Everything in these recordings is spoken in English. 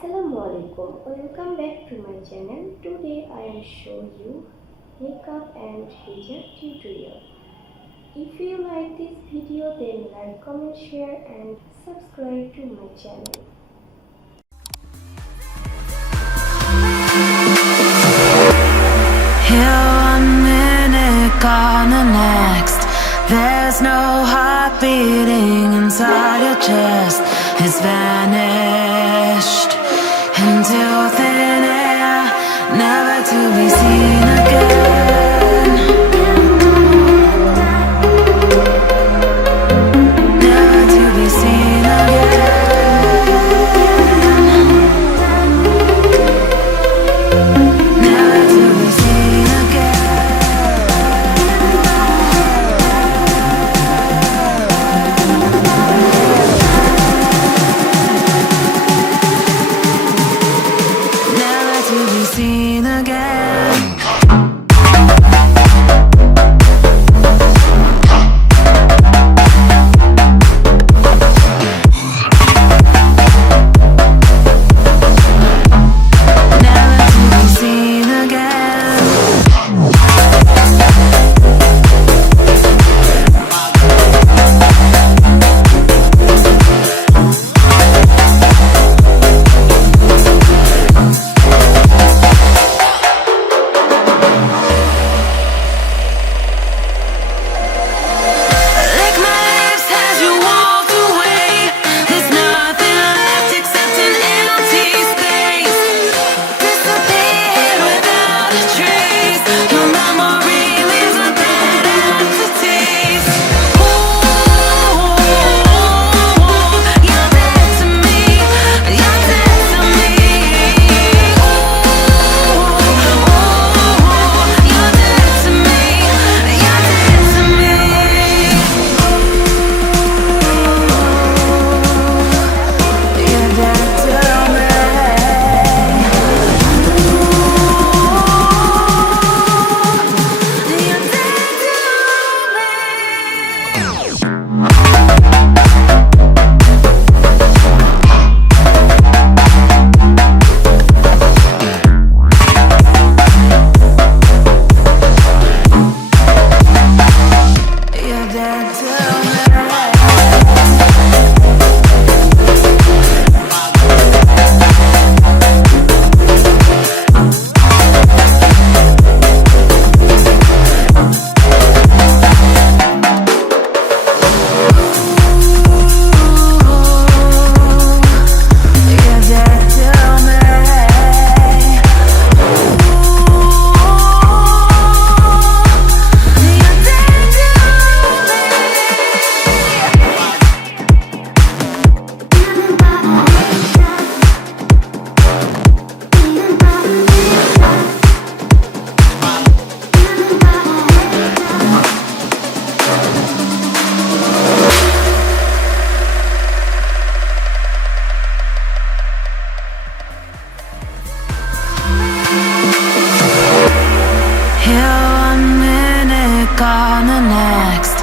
Assalamu alaikum. Welcome back to my channel. Today I will show you Niqab and Hijab tutorial. If you like this video, then like, comment, share and subscribe to my channel. Here 1 minute, gone the next. There's no heart beating inside your chest. It's vanished into thin air, never to be seen again. Never to be seen again. Never to be seen seen again. Never to be seen again. Lick my lips as you walked away. There's nothing left except an empty space. Disappear without a trace. Your memory leaves a bad aftertaste. Ooh, you're dead to me. You're dead to me. Ooh, you're dead to me. You're dead to me. You're dead to me. You're dead to me. You're dead to me. You're dead to me. You're dead to Here 1 minute, gone the next.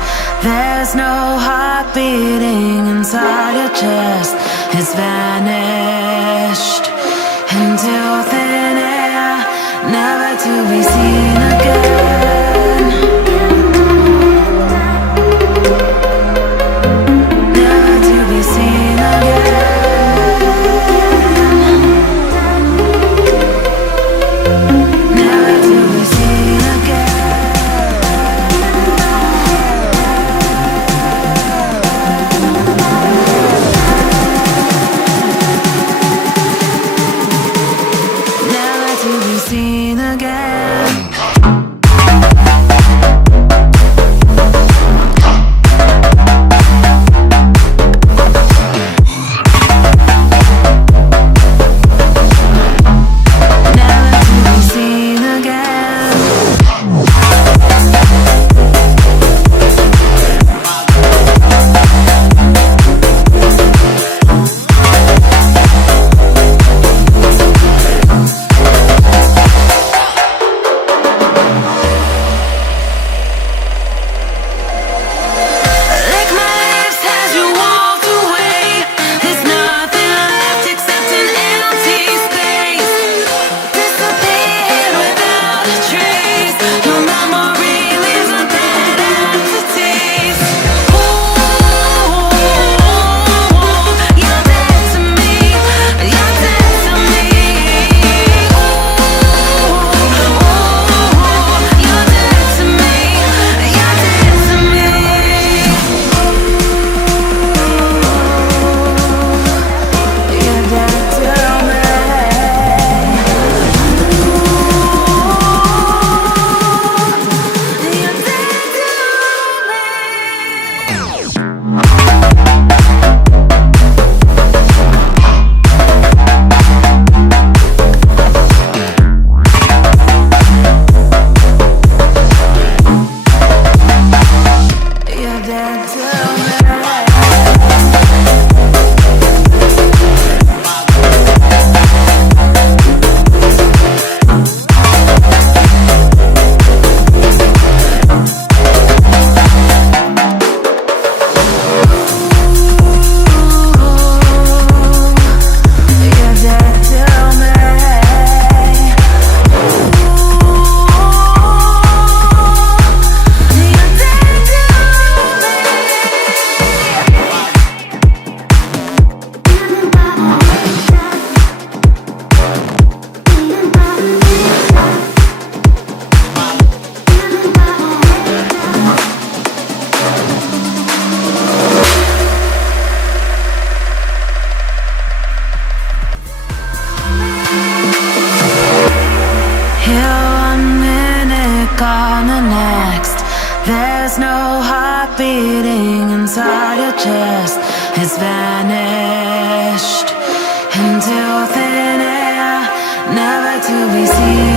There's no heart beating inside your chest. It's vanished into thin air, never to be seen again. Never to be seen again. Never to be seen again. Never to be seen again. has vanished into thin air, never to be seen.